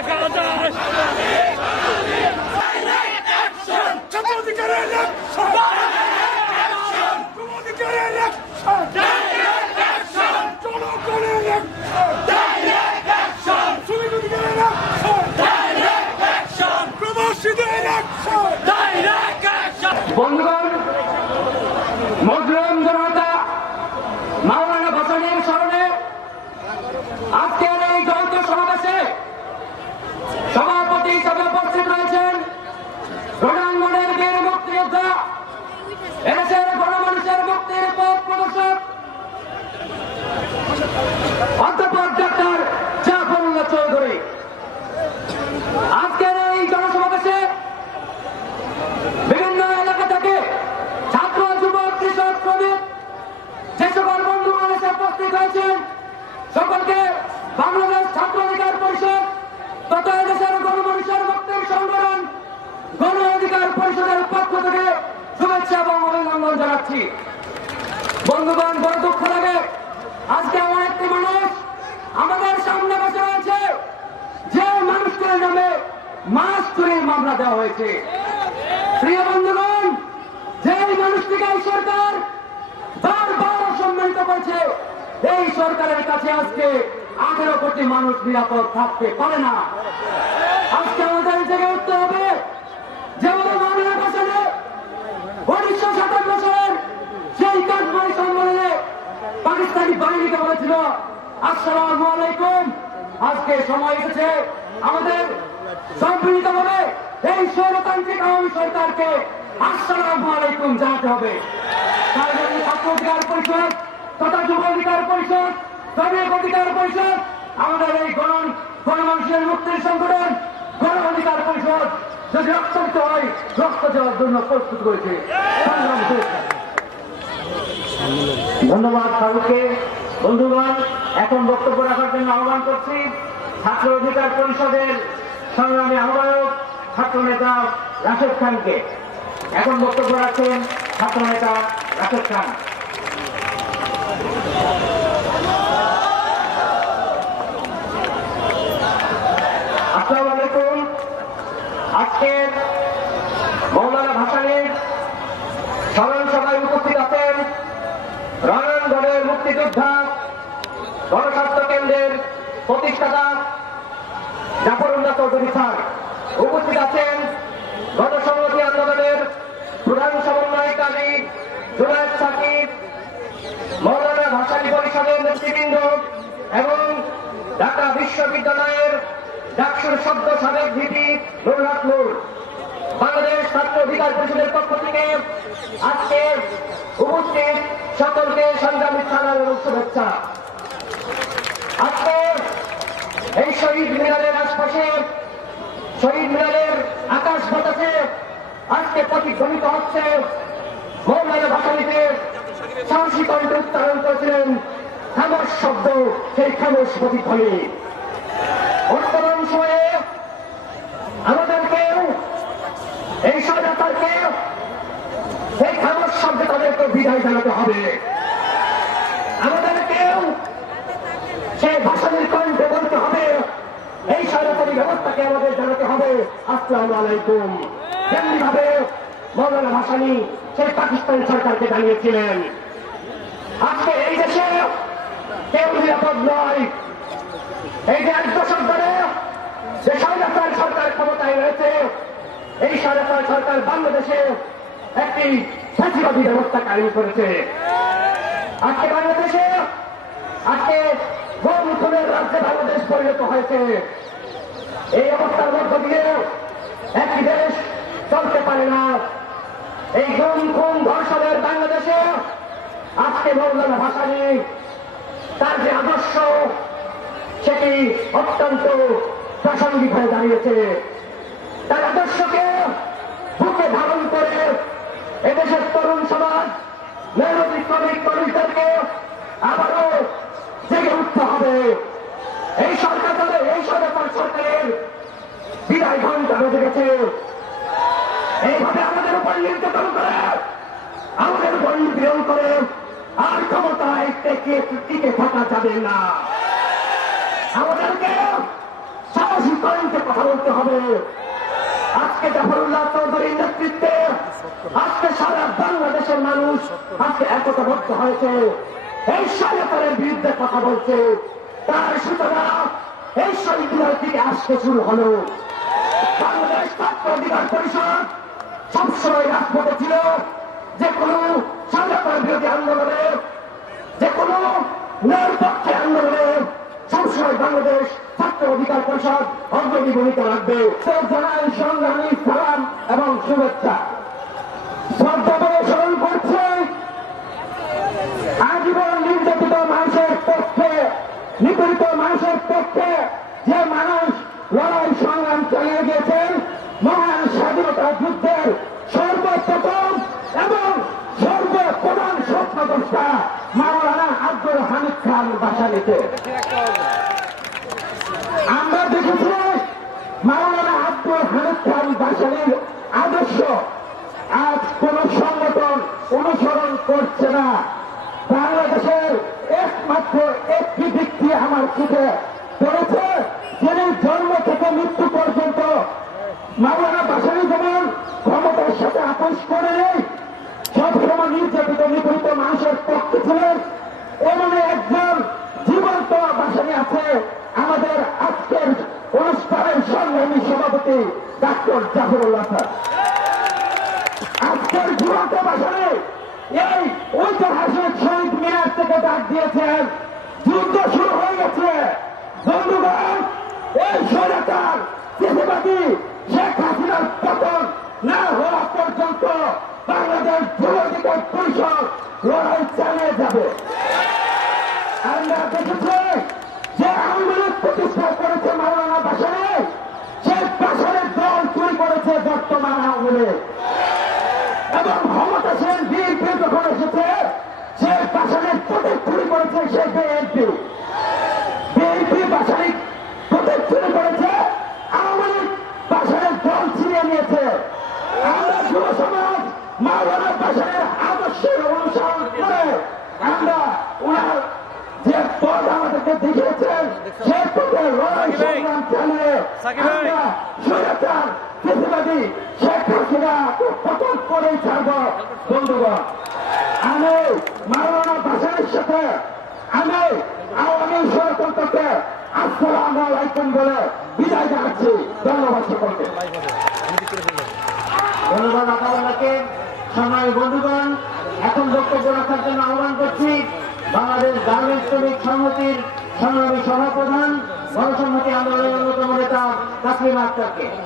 দেখা যায় বন্ধুগণ, মজলুম জনতা মাওলানা ভাসানীর স্মরণে আজকের এই যৌথ সমাবেশে সভাপতি হিসাবে উপস্থিত রয়েছেন রণাঙ্গনের বীর মুক্তিযোদ্ধা, এদেশের গণমানুষের মুক্তির পথ প্রদর্শক অধ্যাপক ডক্টর জাফরুল্লাহ চৌধুরী। আজকের এই জনসমাবেশে বিভিন্ন এলাকা থেকে ছাত্র, যুবক, কৃষক, শ্রমিক যে সকল বন্ধু মানুষ উপস্থিত হয়েছেন সকলকে বাংলাদেশ ছাত্র অধিকার পরিষদ তথা দেশের গণমানুষের মুক্তির সংগঠন গণ অধিকার পরিষদের পক্ষ থেকে শুভেচ্ছা এবং অভিনন্দন জানাচ্ছি। বন্ধুগণ, বড় দুঃখ লাগে আজকে এমন একটি মানুষ আমাদের সামনে বসে রয়েছে যে মানুষটির নামে মাছ চুরির মামলা দেওয়া হয়েছে। প্রিয় বন্ধুগণ, যে মানুষটিকে এই সরকার বারবার সম্মানিত করছে, এই সরকারের কাছে আজকে 18 কোটি মানুষ নিরাপদ থাকতে পারে না। আজকে আমাদের জেগে উঠতে হবে। যেভাবে মামলা বসালে 1957 সালের সেই কাঠমাই সম্মেলনে পাকিস্তানি বাহিনীকে বলেছিল আসসালামু আলাইকুম, আজকে সময় এসেছে আমাদের সম্মিলিতভাবে এই স্বৈরতান্ত্রিক আওয়ামী সরকারকে আসসালামু আলাইকুম জানাতে হবে। তার জন্য ছাত্র অধিকার পরিষদ তথা যুব অধিকার পরিষদ, শ্রমিক অধিকার পরিষদ, আমাদের এই গণমানুষের মুক্তির সংগঠন গণ অধিকার পরিষদ যদি রক্ত দিতে হয় রক্ত দেওয়ার জন্য প্রস্তুত করেছে। ধন্যবাদ ফারুককে। বন্ধুগণ, এখন বক্তব্য রাখার জন্য আহ্বান করছি ছাত্র অধিকার পরিষদের সংগ্রামী আহ্বায়ক ছাত্র নেতা রাশেদ খানকে। এখন বক্তব্য রাখছেন ছাত্র নেতা রাশেদ খান। আসসালামু আলাইকুম। আজকে মাওলানা ভাসানীর স্মরণ সভায় উপস্থিত আছেন রণাঙ্গনের মুক্তিযোদ্ধা, গণস্বাস্থ্য কেন্দ্রের প্রতিষ্ঠাতা জাফরুল্লাহ চৌধুরী স্যার। উপস্থিত আছেন গণসংহতি আন্দোলনের প্রধান সমন্বয়কারী জুনায়েদ সাকিব, মাওলানা ভাসানী পরিষদের নেতৃবৃন্দ এবং ঢাকা বিশ্ববিদ্যালয়ের ডাকসুর সদ্য সাবেক ভিপি নুরুল হক নূর। বাংলাদেশ ছাত্র অধিকার পরিষদের পক্ষ থেকে আজকে উপস্থিত সকলকে সংগ্রামী সালাম এবং শুভেচ্ছা। আজকে এই শহীদ মিনারের আশপাশে, শহীদ মিনারের আকাশ বাতাসে আজকে প্রতিধ্বনিত হচ্ছে মাওলানা ভাসানীতে সাহসী কণ্ঠে উচ্চারণ করেছিলেন খামোশ শব্দ, সেই খামোশ প্রতিধ্বনি। বর্তমান সময়ে আমাদেরকে এই স্বৈরাচারকে এই খামোশ শব্দে তাদেরকে বিদায় জানাতে হবে। আমাদেরকেও সেই ভাসানীর কণ্ঠে বলতে হবে, এই স্বৈরাচারী ব্যবস্থাকে আমাদের জানাতে হবে আসসালামু আলাইকুম। যেমনি ভাবে মাওলানা ভাসানী সেই পাকিস্তান সরকারকে জানিয়েছিলেন আজকে এই দেশে কেউ নিরাপদ নয়। এই যে 1 দশক ধরে যে স্বৈরাচার সরকার ক্ষমতায় রয়েছে, এই স্বৈরাচার সরকার বাংলাদেশে একটি ফ্যাসিবাদী ব্যবস্থা কায়েম করেছে। আজকে বাংলাদেশে আজকে গণ খুনের রাজ্যে বাংলাদেশ পরিণত হয়েছে। এই অবস্থার মধ্য দিয়ে একটি দেশ চলতে পারে না। এই গুম খুন ধর্ষণের বাংলাদেশে আজকে মাওলানা ভাসানী তার যে আদর্শ সেটি অত্যন্ত প্রাসঙ্গিক হয়ে দাঁড়িয়েছে। তার আদর্শকে বুকে ধারণ করে এদেশের তরুণ সমাজ, মেহনতি শ্রমিক মানুষদেরকে আবারও জেগে উঠতে হবে। এই সরকারের বিদায় ঘন্টা বেজে গেছে। এইভাবে আমাদের উপর নির্যাতন করে, আমাদের উপর নিপীড়ন করে আর ক্ষমতায় টিকে থাকা যাবে না। আমাদেরকে সাহস বেশি পয়েন্টে কথা বলতে হবে। আজকে জাফরুল্লাহ চৌধুরীর নেতৃত্বে আজকে সারা বাংলাদেশের মানুষ আজকে একতাবদ্ধ হয়েছে, এই স্বৈরাচারের বিরুদ্ধে কথা বলছে। তার সূচনা এই শহীদুল্লাহ থেকে আসতে শুরু হলো। বাংলাদেশ ছাত্র অধিকার পরিষদ সবসময় রাজপথে ছিল, যে কোনো স্বৈরাচার বিরোধী আন্দোলনে, যে কোনো নিরপেক্ষ আন্দোলনে সবসময় বাংলাদেশ ছাত্র অধিকার পরিষদ অগ্রণী ভূমিকা রাখবে। জানাই সংগ্রামী সালাম এবং শুভেচ্ছা। শ্রদ্ধা স্মরণ করছে আজীবন নির্যাতিত মানুষের পক্ষে, নিপীড়িত মানুষের পক্ষে যে মানুষ লড়াই সংগ্রাম চালিয়ে গেছেন, মহান স্বাধীনতা যুদ্ধের সর্বপ্রথম এবং সর্বপ্রধান স্বপ্নদ্রষ্টা মাওলানা আব্দুল হামিদ খান ভাসানীকে আমরা দেখেছি। মাওলানা আব্দুল হামিদ খান ভাসানীর আদর্শ আজ কোন সংগঠন অনুসরণ করছে না। বাংলাদেশের একমাত্র একটি ব্যক্তি আমার চোখে পড়েছে, যিনি জন্ম থেকে মৃত্যু পর্যন্ত মাওলানা ভাসানী যেমন ক্ষমতার সাথে আপোষ করে নেই, সবসময় নির্যাতিত নিপীড়িত মানুষের পক্ষে ছিলেন, এমন একজন জীবন্ত ভাসানী আছে আমাদের আজকের অনুষ্ঠানের সংগ্রামী সভাপতি ডাক্তার জাফরুল্লাহ স্যার। আজকের জীবন্ত ভাসানী এই ঐতিহাসিক শহীদ মিনার থেকে ডাক দিয়েছেন, যুদ্ধ শুরু হয়ে গেছে বন্ধুগণ। এই স্বৈরাচার ফ্যাসিবাদী শেখ হাসিনার পতন না হওয়া পর্যন্ত বাংলাদেশ যুব অধিকার পরিষদ লড়াই চালিয়ে যাবে। আমরা দেখেছি যে আওয়ামী লীগ প্রতিষ্ঠা করেছে মাওলানা ভাসানী, সেই ভাসানের দল চুরি করেছে বর্তমান আওয়ামী লীগ, এবং ক্ষমতাসীন বিএনপি যখন এসেছে সেই ভাসানের প্রতীক চুরি করেছে সেই বিএনপি। বিএনপি ভাসানী প্রতীক চুরি করেছে, আওয়ামী লীগ ভাসানের দল ছিনিয়ে নিয়েছে। আমরা যুব সমাজ মাওলানা ভাসানের আদর্শের অনুসরণ করে আমরা ওনার যে পথ আমাদেরকে দেখিয়েছেন সেই পথে লড়াই সংগ্রাম চালিয়ে আমরা স্বৈরাচার ফ্যাসিবাদী শেখ হাসিনা পতন করেই ছাড়ব। বন্ধুগণ, আমি মাওলানা ভাসানীর সাথে আমি আওয়ামী ষড়যন্ত্রকে আসসালামু আলাইকুম বলে বিদায় জানাচ্ছি। ধন্যবাদ সকলকে। ধন্যবাদ আপনাকে। সম্মানিত বন্ধুগণ, এখন বক্তব্য রাখার জন্য আহ্বান করছি বাংলাদেশ গার্মেন্টস শ্রমিক সংহতির সংগ্রামী সভাপ্রধান, গণসংহতি আন্দোলনের অন্যতম নেতা তাসলিমা আক্তারকে।